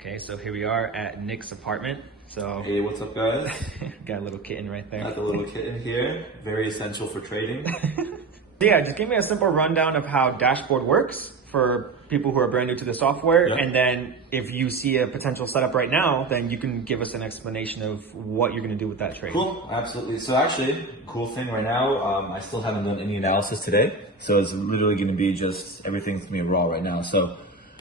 Okay, so here we are at Nick's apartment. So Hey, what's up, guys? got a little kitten right there. Got the little kitten here. Very essential for trading. Yeah, just give me a simple rundown of how Dashboard works for people who are brand new to the software. Yeah. And then if you see a potential setup right now, then you can give us an explanation of what you're going to do with that trade. Cool, absolutely. So actually, cool thing right now, I still haven't done any analysis today. So it's literally going to be just, everything's going to be raw right now. So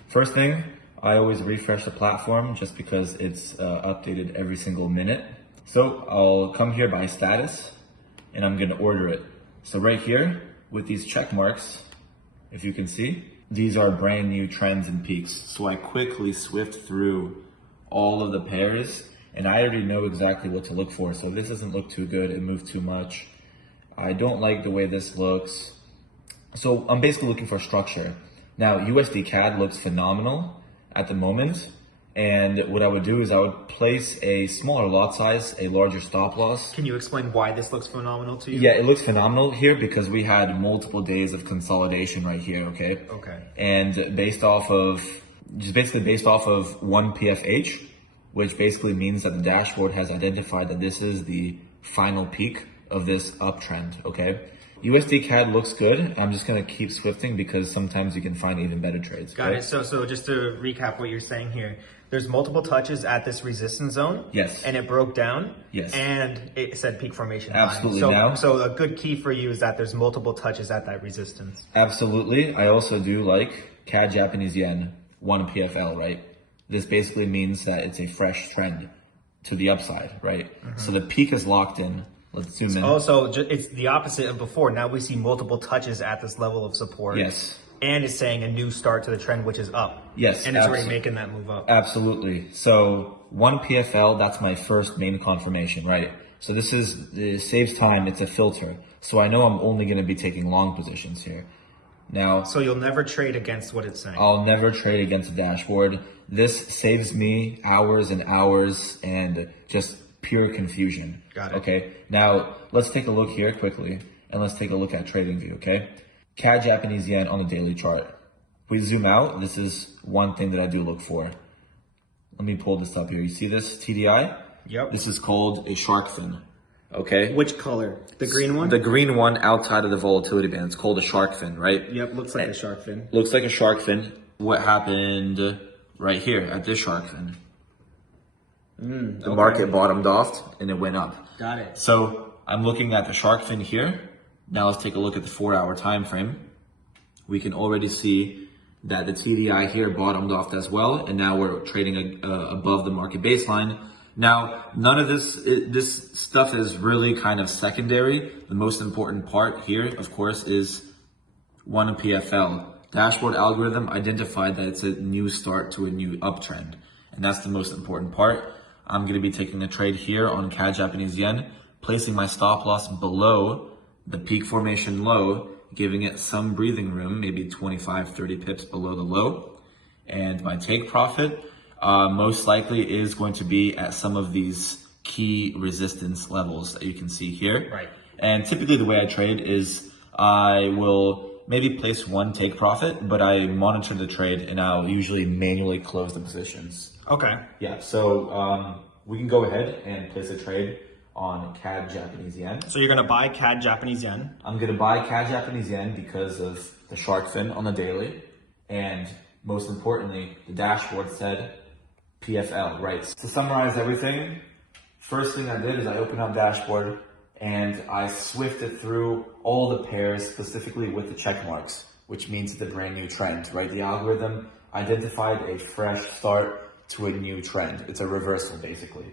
first thing, I always refresh the platform just because it's updated every single minute. So I'll come here by status and I'm going to order it. So right here with these check marks, if you can see, these are brand new trends and peaks. So I quickly swift through all of the pairs and I already know exactly what to look for. So this doesn't look too good. It moved too much. I don't like the way this looks. So I'm basically looking for structure. Now USD CAD looks phenomenal at the moment. And what I would do is I would place a smaller lot size, a larger stop loss. Can you explain why this looks phenomenal to you? Yeah, it looks phenomenal here because we had multiple days of consolidation right here, okay? Okay. And based off of one PFH, which basically means that the dashboard has identified that this is the final peak of this uptrend, okay? USD CAD looks good. I'm just gonna keep swifting because sometimes you can find even better trades. Got it. So just to recap what you're saying here, there's multiple touches at this resistance zone. Yes. And it broke down. Yes. And it said peak formation. Absolutely. So a good key for you is that there's multiple touches at that resistance. Absolutely. I also do like CAD Japanese yen, 1 PFL, right? This basically means that it's a fresh trend to the upside, right? So the peak is locked in. Let's zoom in. Oh, so it's the opposite of before. Now we see multiple touches at this level of support. Yes. And it's saying a new start to the trend, which is up. Yes. And it's already making that move up. Absolutely. So 1 PFL, that's my first main confirmation, right? So it saves time. It's a filter. So I know I'm only going to be taking long positions here. Now, so you'll never trade against what it's saying. I'll never trade against the dashboard. This saves me hours and hours and just pure confusion. Got it. Okay. Now let's take a look here quickly and let's take a look at TradingView. Okay. CAD Japanese yen on the daily chart. If we zoom out, this is one thing that I do look for. Let me pull this up here. You see this TDI? Yep. This is called a shark fin. Okay. Which color? The green one? The green one outside of the volatility band. It's called a shark fin, right? Yep. Looks like a shark fin. Looks like a shark fin. What happened right here at this shark fin? The market bottomed off and it went up. Got it. So I'm looking at the shark fin here. Now let's take a look at the 4-hour time frame. We can already see that the TDI here bottomed off as well, and now we're trading above the market baseline. Now, none of this stuff is really kind of secondary. The most important part here, of course, is 1 PFL. Dashboard algorithm identified that it's a new start to a new uptrend, and that's the most important part. I'm going to be taking a trade here on CAD Japanese yen, placing my stop loss below the peak formation low, giving it some breathing room, maybe 25, 30 pips below the low. And my take profit most likely is going to be at some of these key resistance levels that you can see here. Right. And typically the way I trade is I will maybe place one take profit, but I monitor the trade and I'll usually manually close the positions. Okay. Yeah, so we can go ahead and place a trade on CAD Japanese yen. So you're going to buy CAD Japanese yen? I'm going to buy CAD Japanese yen because of the shark fin on the daily. And most importantly, the dashboard said PFL, right? To summarize everything, first thing I did is I opened up dashboard and I swifted through all the pairs specifically with the check marks, which means the brand new trend, right? The algorithm identified a fresh start to a new trend. It's a reversal basically,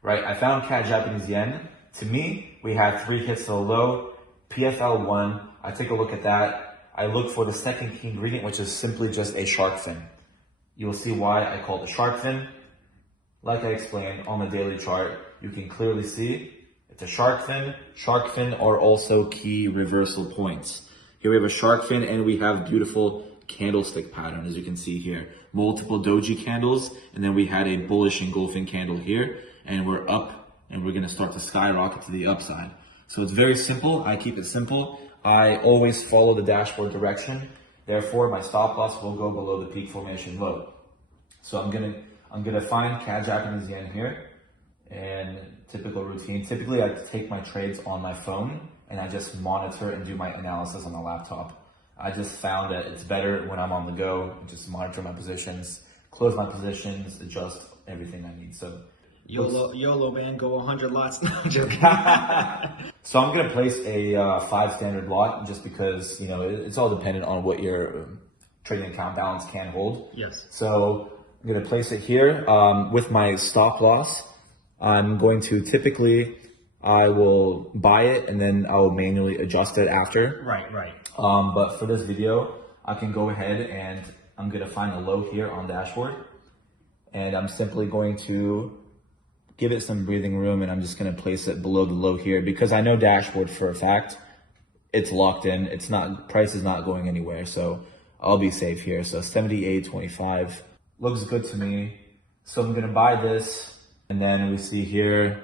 right? I found CAD Japanese yen. To me, we had 3 hits to the low, PFL1. I take a look at that. I look for the second key ingredient, which is simply just a shark fin. You'll see why I call it a shark fin. Like I explained on the daily chart, you can clearly see it's a shark fin. Shark fin are also key reversal points. Here we have a shark fin and we have beautiful candlestick pattern, as you can see here. Multiple doji candles, and then we had a bullish engulfing candle here, and we're up, and we're gonna start to skyrocket to the upside. So it's very simple. I keep it simple. I always follow the dashboard direction. Therefore, my stop loss will go below the peak formation low. So I'm gonna find CAD Japanese yen here, and typical routine. Typically, I take my trades on my phone and I just monitor and do my analysis on the laptop. I just found that it's better when I'm on the go, just monitor my positions, close my positions, adjust everything I need. So YOLO man, go 100 lots. No, I'm joking. So I'm gonna place a 5 standard lot just because, you know, it's all dependent on what your trading account balance can hold. Yes. So I'm gonna place it here with my stop loss. I'm going to typically, I will buy it and then I'll manually adjust it after. Right. But for this video, I can go ahead and I'm gonna find a low here on dashboard, and I'm simply going to give it some breathing room, and I'm just gonna place it below the low here because I know dashboard for a fact, it's locked in. It's not, price is not going anywhere, so I'll be safe here. So 78.25 looks good to me. So I'm gonna buy this, and then we see here.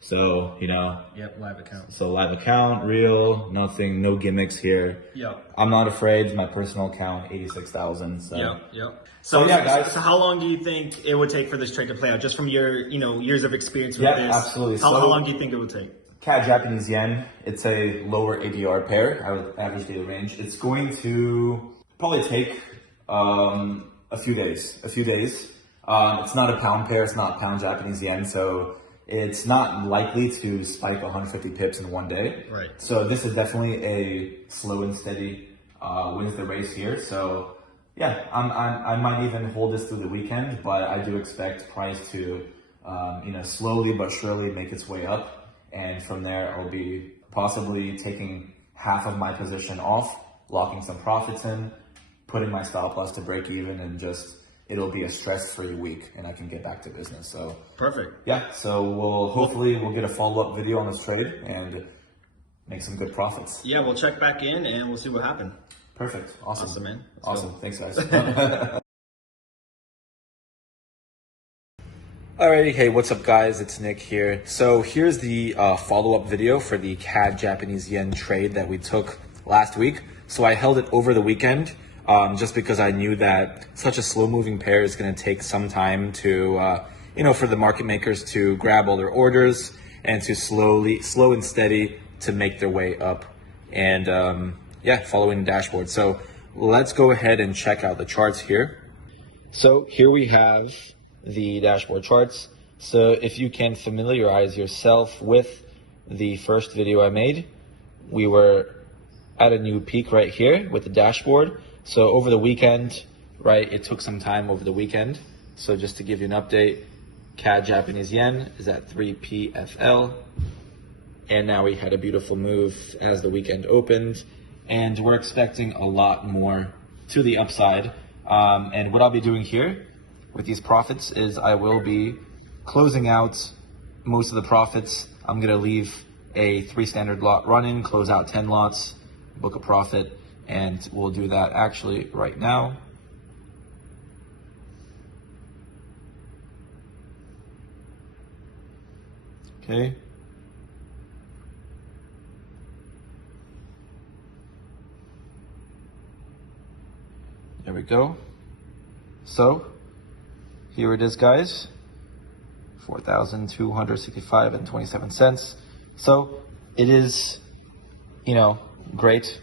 So, you know. Yep, live account. So live account, real, nothing, no gimmicks here. Yep. I'm not afraid. My personal account, 86,000. So. Yep. So yeah, guys. So how long do you think it would take for this trade to play out, just from your, years of experience with this? Yeah, absolutely. How long do you think it would take? CAD Japanese yen, it's a lower ADR pair, average daily range. It's going to probably take a few days. It's not a pound pair, it's not pound Japanese yen, so it's not likely to spike 150 pips in one day. Right. So this is definitely a slow and steady wins the race here. So yeah, I might even hold this through the weekend, but I do expect price to slowly but surely make its way up, and from there I'll be possibly taking half of my position off, locking some profits in, putting my stop loss to break even, and just it'll be a stress-free week and I can get back to business. So perfect. Yeah, so we'll get a follow-up video on this trade and make some good profits. Yeah, we'll check back in and we'll see what happened. Perfect. Awesome, man. Awesome. Thanks, guys. Alrighty, hey, what's up, guys? It's Nick here. So here's the follow-up video for the CAD Japanese yen trade that we took last week. So I held it over the weekend. Just because I knew that such a slow-moving pair is going to take some time to, for the market makers to grab all their orders and to slow and steady to make their way up, and following the dashboard. So let's go ahead and check out the charts here. So here we have the dashboard charts. So if you can familiarize yourself with the first video I made, we were at a new peak right here with the dashboard. So over the weekend, right, it took some time over the weekend. So just to give you an update, CAD Japanese yen is at 3 PFL. And now we had a beautiful move as the weekend opened. And we're expecting a lot more to the upside. And what I'll be doing here with these profits is I will be closing out most of the profits. I'm going to leave a 3 standard lot running, close out 10 lots, book a profit. And we'll do that actually right now. Okay. There we go. So here it is, guys. 4,265.27 cents. So it is, great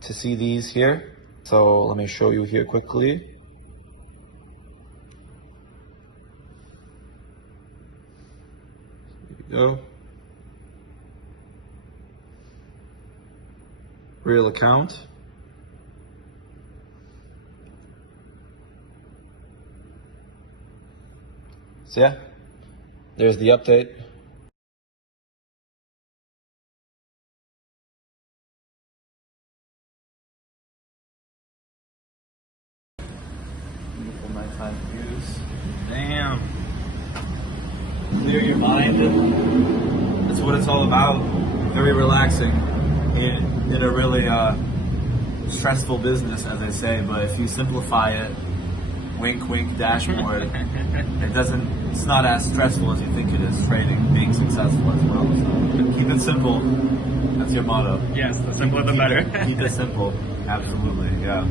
to see these here. So let me show you here quickly. There you go. Real account. So yeah, there's the update. Beautiful nighttime views. Damn. Clear your mind. That's what it's all about. Very relaxing in a really stressful business, as I say. But if you simplify it, wink, wink, dashboard, it's not as stressful as you think it is. Trading, being successful as well. So keep it simple. That's your motto. Yes, the simpler the better. Keep it simple. Absolutely, yeah.